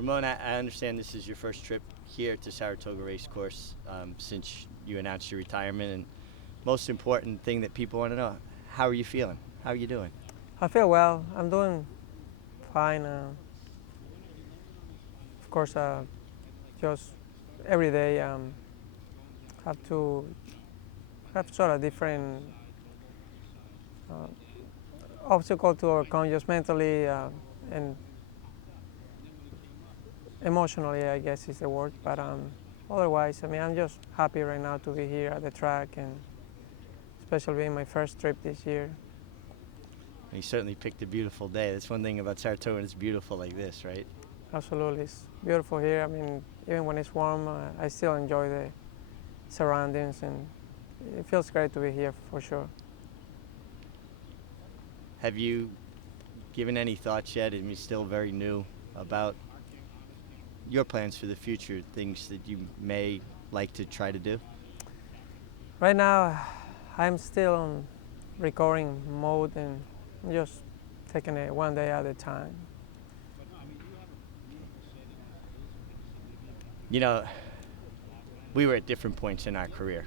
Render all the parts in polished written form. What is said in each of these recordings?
Ramon, I understand this is your first trip here to Saratoga Race Course since you announced your retirement, and most important thing that people want to know, how are you feeling? How are you doing? I feel well. I'm doing fine. Of course, just every day have to have sort of different uh, obstacle to overcome, just mentally and emotionally, I guess is the word. But otherwise, I mean, I'm just happy right now to be here at the track, and especially being my first trip this year. You certainly picked a beautiful day. That's one thing about Saratoga, it's beautiful like this, right? Absolutely, it's beautiful here. I mean, even when it's warm, I still enjoy the surroundings, and it feels great to be here for sure. Have you given any thoughts yet, and you're still very new, about your plans for the future, things that you may like to try to do? Right now, I'm still on recovering mode and just taking it one day at a time. You know, we were at different points in our career,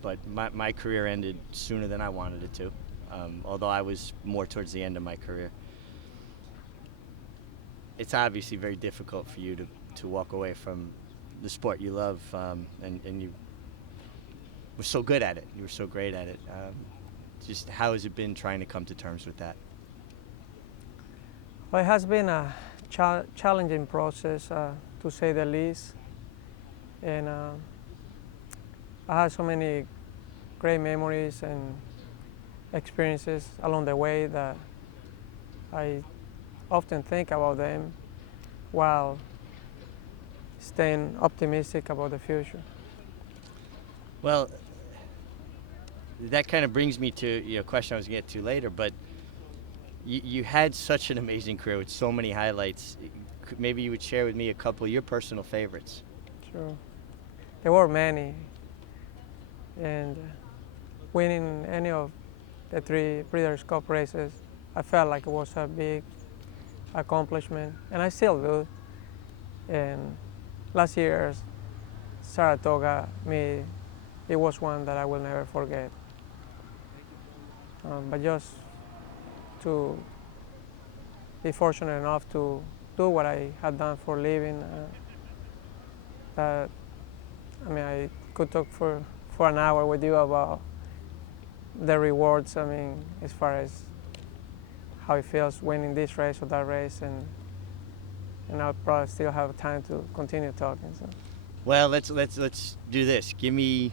but my career ended sooner than I wanted it to, although I was more towards the end of my career. It's obviously very difficult for you to walk away from the sport you love, and you were so good at it. You were so great at it. Just how has it been trying to come to terms with that? Well, it has been a challenging process, to say the least. And I had so many great memories and experiences along the way that I often think about them while staying optimistic about the future. Well, that kind of brings me to a question I was going to get to later, but you had such an amazing career with so many highlights. Maybe you would share with me a couple of your personal favorites. Sure. There were many, and winning any of the 3 Breeders' Cup races, I felt like it was a big accomplishment, and I still do. And last year's Saratoga, it was one that I will never forget. But just to be fortunate enough to do what I had done for a living, I could talk for an hour with you about the rewards. I mean, as far as how it feels winning this race or that race, and I'll probably still have time to continue talking. So. Well, let's do this. Give me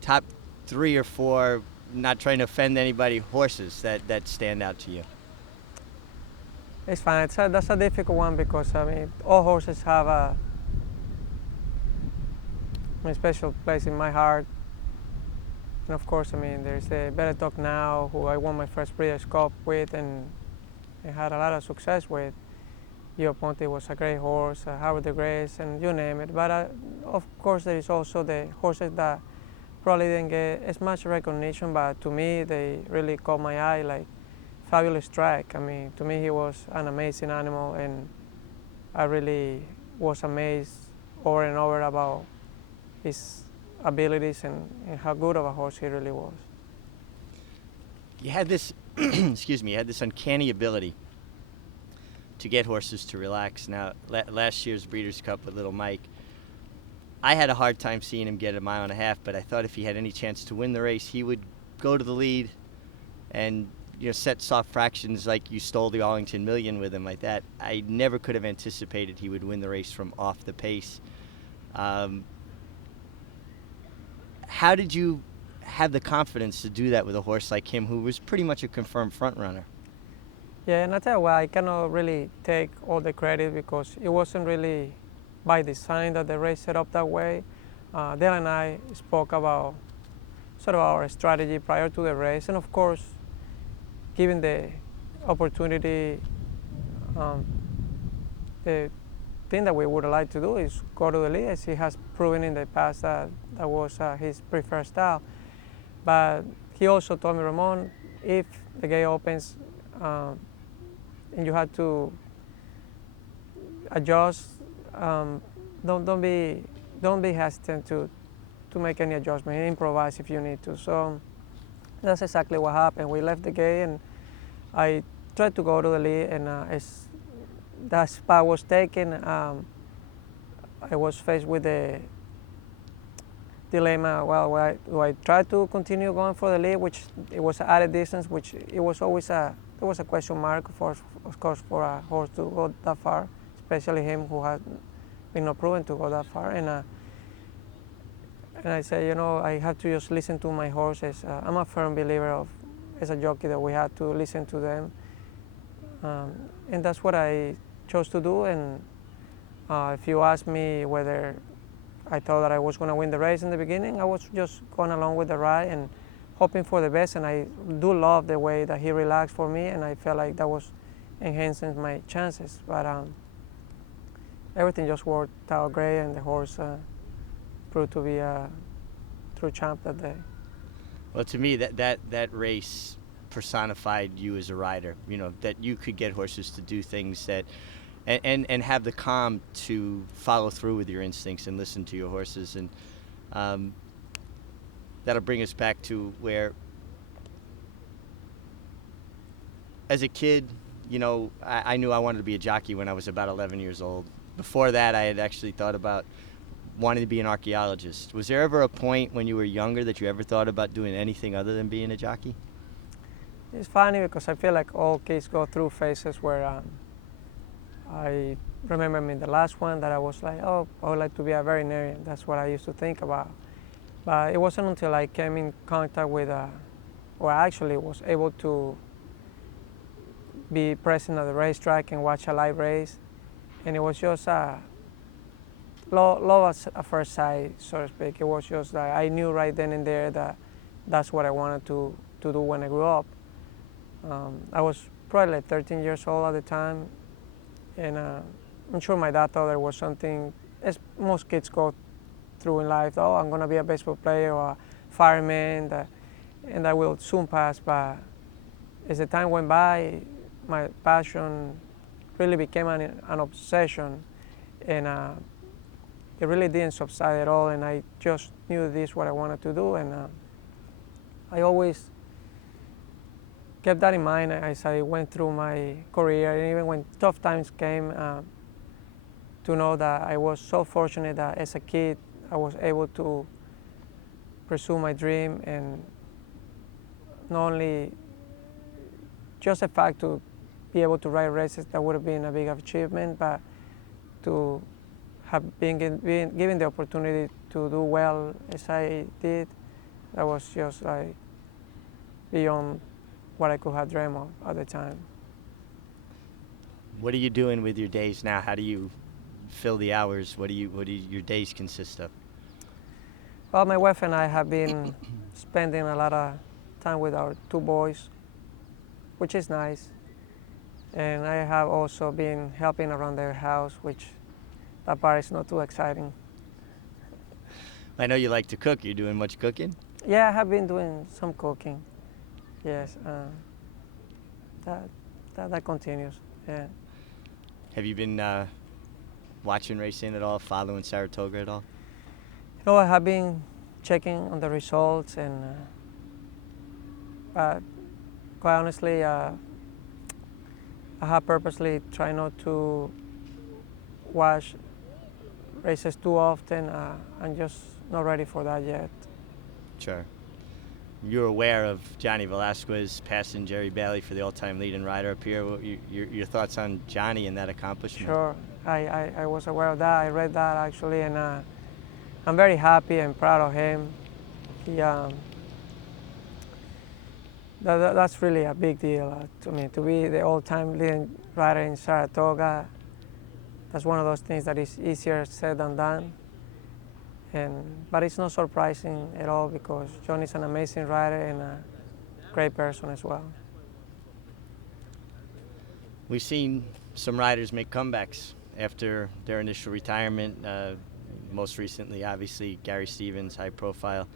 top 3 or 4. Not trying to offend anybody. Horses that stand out to you. It's fine. That's a difficult one because I mean, all horses have a special place in my heart. And of course, I mean, there's the Better Talk Now, who I won my first Breeders' Cup with, and I had a lot of success with. Gio Ponte was a great horse, Howard the Grace, and you name it. But of course, there is also the horses that probably didn't get as much recognition, but to me, they really caught my eye, like Fabulous Strike. I mean, to me, he was an amazing animal, and I really was amazed over and over about his abilities and how good of a horse he really was. You had this, excuse me, you had this uncanny ability to get horses to relax. Now, last year's Breeders' Cup with Little Mike, I had a hard time seeing him get a mile and a half, but I thought if he had any chance to win the race, he would go to the lead and set soft fractions like you stole the Arlington Million with him like that. I never could have anticipated he would win the race from off the pace. How did you have the confidence to do that with a horse like him, who was pretty much a confirmed front runner? Yeah, and I tell you what, I cannot really take all the credit because it wasn't really by design that the race set up that way. Dale and I spoke about sort of our strategy prior to the race, and of course, given the opportunity, the thing that we would like to do is go to the lead, as he has proven in the past that was his preferred style. But he also told me, Ramon, if the gate opens and you have to adjust. Um, don't be hesitant to make any adjustment. Improvise if you need to. So that's exactly what happened. We left the gate, and I tried to go to the lead, and as that spot was taken, I was faced with the dilemma. Well, do I try to continue going for the lead, which it was added distance, which it was always there was a question mark of course, for a horse to go that far, especially him who had been not proven to go that far. And I said, I have to just listen to my horses. I'm a firm believer of, as a jockey, that we have to listen to them. And that's what I chose to do. And if you ask me whether I thought that I was going to win the race in the beginning, I was just going along with the ride and hoping for the best. And I do love the way that he relaxed for me, and I felt like that was enhancing my chances. But everything just worked out great, and the horse proved to be a true champ that day. Well, to me, that race personified you as a rider. That you could get horses to do things that, and have the calm to follow through with your instincts and listen to your horses. And that'll bring us back to where, as a kid, I knew I wanted to be a jockey when I was about 11 years old. Before that, I had actually thought about wanting to be an archaeologist. Was there ever a point when you were younger that you ever thought about doing anything other than being a jockey? It's funny because I feel like all kids go through phases where I remember in the last one that I was like, oh, I would like to be a veterinarian. That's what I used to think about. But it wasn't until I came in contact with, or I actually was able to be present at the racetrack and watch a live race. And it was just love at first sight, so to speak. It was just like I knew right then and there that that's what I wanted to do when I grew up. I was probably like 13 years old at the time, and I'm sure my dad thought there was something, as most kids go through in life, oh, I'm going to be a baseball player or a fireman, and that will soon pass. But as the time went by, my passion really became an obsession, and it really didn't subside at all, and I just knew this is what I wanted to do. And I always kept that in mind as I went through my career, and even when tough times came, to know that I was so fortunate that as a kid I was able to pursue my dream, and not only just the fact to be able to ride races, that would have been a big achievement, but to have been given the opportunity to do well as I did, that was just like beyond what I could have dreamed of at the time. What are you doing with your days now? How do you fill the hours? What do your days consist of? Well, my wife and I have been spending a lot of time with our two boys, which is nice. And I have also been helping around their house, which that part is not too exciting. I know you like to cook. You're doing much cooking? Yeah, I have been doing some cooking. Yes, that continues. Yeah. Have you been watching racing at all? Following Saratoga at all? I have been checking on the results, and quite honestly, I have purposely tried not to watch races too often. I'm just not ready for that yet. Sure. You're aware of Johnny Velasquez passing Jerry Bailey for the all-time leading rider up here. Your thoughts on Johnny and that accomplishment? Sure. I was aware of that. I read that actually, and I'm very happy and proud of him. He, that's really a big deal to me, to be the all-time leading rider in Saratoga. That's one of those things that is easier said than done. But it's not surprising at all, because Johnny's an amazing rider and a great person as well. We've seen some riders make comebacks after their initial retirement. Most recently, obviously, Gary Stevens, high profile.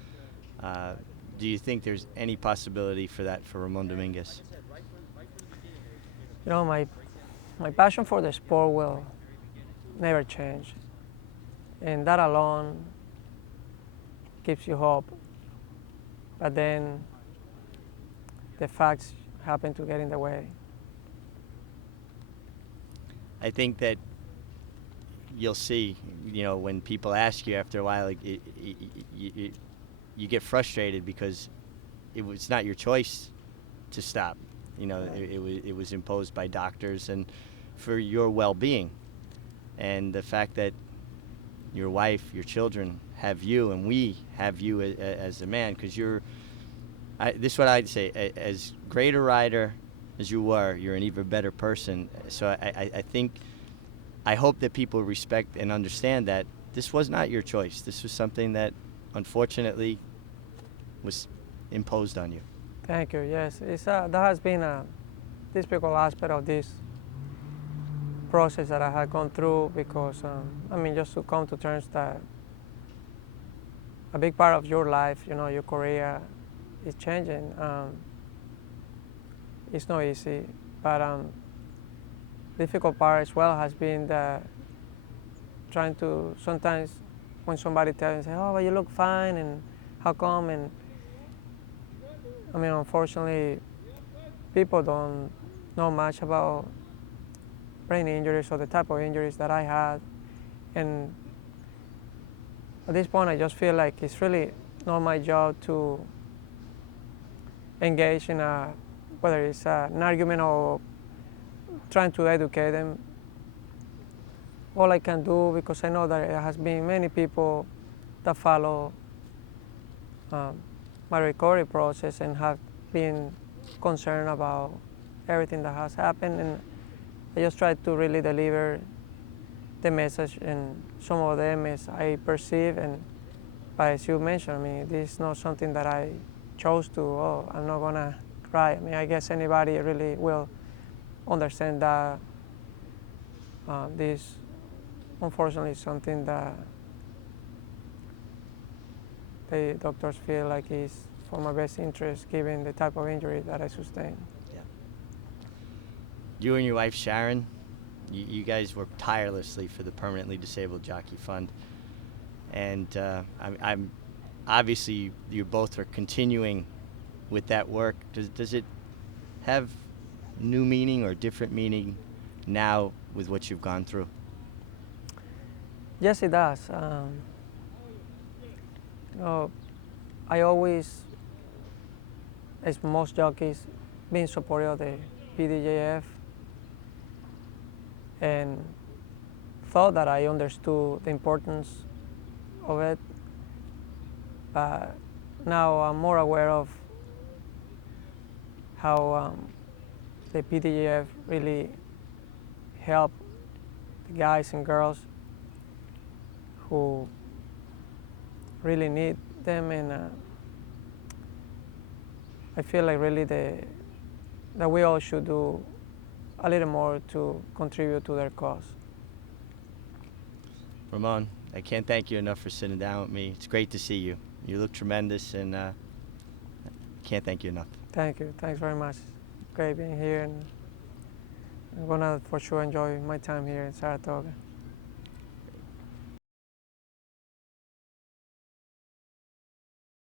Do you think there's any possibility for that for Ramon Dominguez? My passion for the sport will never change. And that alone gives you hope. But then the facts happen to get in the way. I think that you'll see, when people ask you after a while, like, you get frustrated because it was not your choice to stop. It was imposed by doctors and for your well-being. And the fact that your wife, your children have you, and we have you as a man, because this is what I'd say, as great a rider as you were, you're an even better person. So I hope that people respect and understand that this was not your choice. This was something that, unfortunately, was imposed on you. Thank you. Yes, that has been a difficult aspect of this process that I had gone through, because just to come to terms that a big part of your life, your career, is changing. It's not easy, but difficult part as well has been that trying to, sometimes when somebody tells you, oh, well, you look fine, and how come? And unfortunately, people don't know much about brain injuries or the type of injuries that I had. And at this point, I just feel like it's really not my job to engage in whether it's an argument or trying to educate them. All I can do, because I know that there has been many people that follow my recovery process and have been concerned about everything that has happened, and I just try to really deliver the message, and some of them as I perceive. And but as you mentioned, this is not something that I chose to. Oh, I'm not gonna cry. I guess anybody really will understand that this, unfortunately, is something that the doctors feel like is for my best interest, given the type of injury that I sustained. Yeah. You and your wife Sharon, you guys work tirelessly for the Permanently Disabled Jockey Fund, and I'm obviously you both are continuing with that work. Does it have new meaning or different meaning now with what you've gone through? Yes, it does. I always, as most jockeys, been supportive of the PDJF, and thought that I understood the importance of it. But now I'm more aware of how the PDJF really help the guys and girls who really need them, and I feel like really that we all should do a little more to contribute to their cause. Ramon, I can't thank you enough for sitting down with me. It's great to see you. You look tremendous, and can't thank you enough. Thank you. Thanks very much. Great being here, and I'm gonna for sure enjoy my time here in Saratoga.